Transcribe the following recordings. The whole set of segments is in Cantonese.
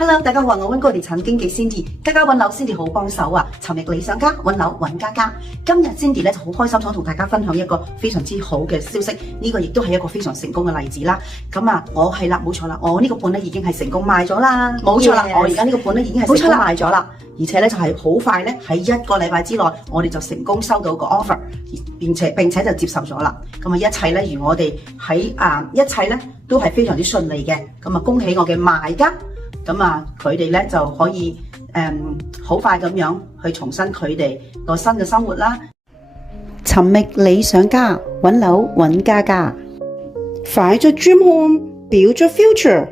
Hello， 大家好，我溫哥地產經紀 Cindy， 家家揾樓 Cindy 好幫手啊！尋日理想家揾樓揾家家，今日 Cindy 咧就好開心，想同大家分享一個非常之好嘅消息，呢個亦都係一個非常成功嘅例子啦。咁啊，我係啦，冇錯啦，我呢個盤咧已經係成功賣咗啦，冇錯啦，我而家呢個盤咧已經係成功賣咗啦，而且咧就係好快咧喺1個禮拜之內，我哋就成功收到個 offer， 並且就接受咗啦。咁啊，一切咧如我哋喺一切咧都係非常之順利嘅，咁啊恭喜我嘅賣家。咁啊，佢哋咧就可以好快咁樣去重新佢哋個新嘅生活啦。尋覓理想家，揾樓揾家家，快咗 dream home， build your future。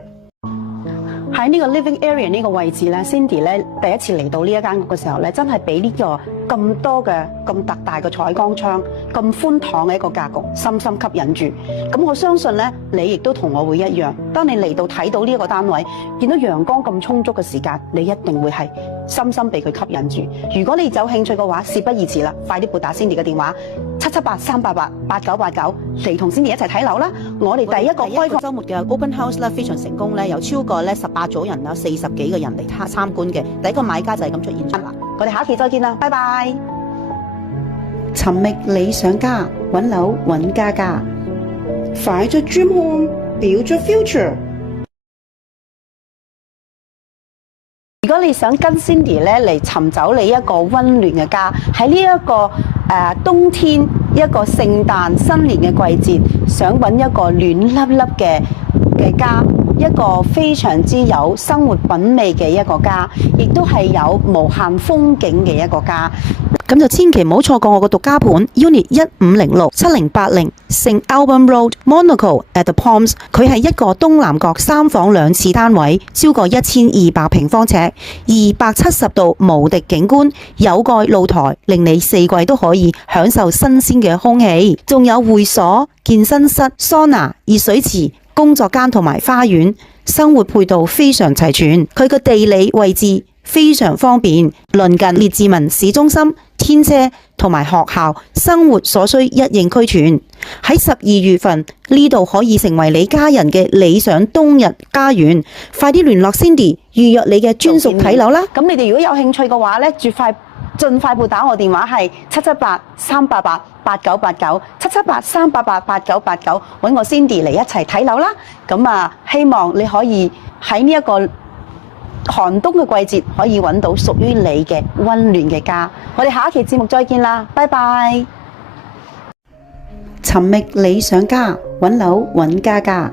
喺呢個 living area 呢個位置咧 ，Cindy 咧第一次嚟到呢一間屋嘅時候咧，真係俾呢個咁多嘅咁特大嘅採光窗、咁寬敞嘅一個格局，深深吸引住。咁我相信咧，你亦都同我會一樣。當你嚟到睇到呢一個單位，見到陽光咁充足嘅時間，你一定會係深深被佢吸引住。如果你有興趣嘅話，事不宜遲啦，快啲撥打 Cindy 嘅電話778-388-8989嚟同 Cindy 一齊睇樓啦！我哋第一個開放週末嘅 open house 咧，非常成功咧，有超過咧18組人啦，40幾個人嚟參觀嘅。第一個買家就係咁出現啦。我哋下一期再見啦，拜拜！尋覓理想家，揾樓揾家家，快咗 dream home， build your future。如果你想跟 Cindy 咧嚟尋找你一個溫暖嘅家，喺呢一個冬天一個聖誕新年嘅季節，想揾一個暖粒粒嘅家，一個非常之有生活品味嘅一個家，亦都係有無限風景嘅一個家。咁就千祈唔好錯過我個獨家盤 Unit 15067080 St Albans Road Monaco at the Palms。佢係一個東南角3房2廁單位，超過1200平方尺，270度無敵景觀，有蓋露台，令你4季都可以享受新鮮嘅空氣。仲有會所、健身室、桑拿、熱水池、工作間同埋花園，生活配套非常齊全。佢個地理位置非常方便，鄰近列治文市中心、天車同埋學校，生活所需一應俱全。喺12月份呢度可以成為你家人嘅理想冬日家園。快啲聯絡 Cindy 預約你嘅專屬睇樓啦！咁你哋如果有興趣嘅話咧，盡快撥打我電話係778-388-8989 778-388-8989，揾我 Cindy 嚟一齊睇樓啦。咁啊，希望你可以喺呢一個寒冬嘅季節可以揾到屬於你嘅溫暖嘅家。我哋下一期節目再見啦，拜拜！尋覓理想家，揾樓揾家家。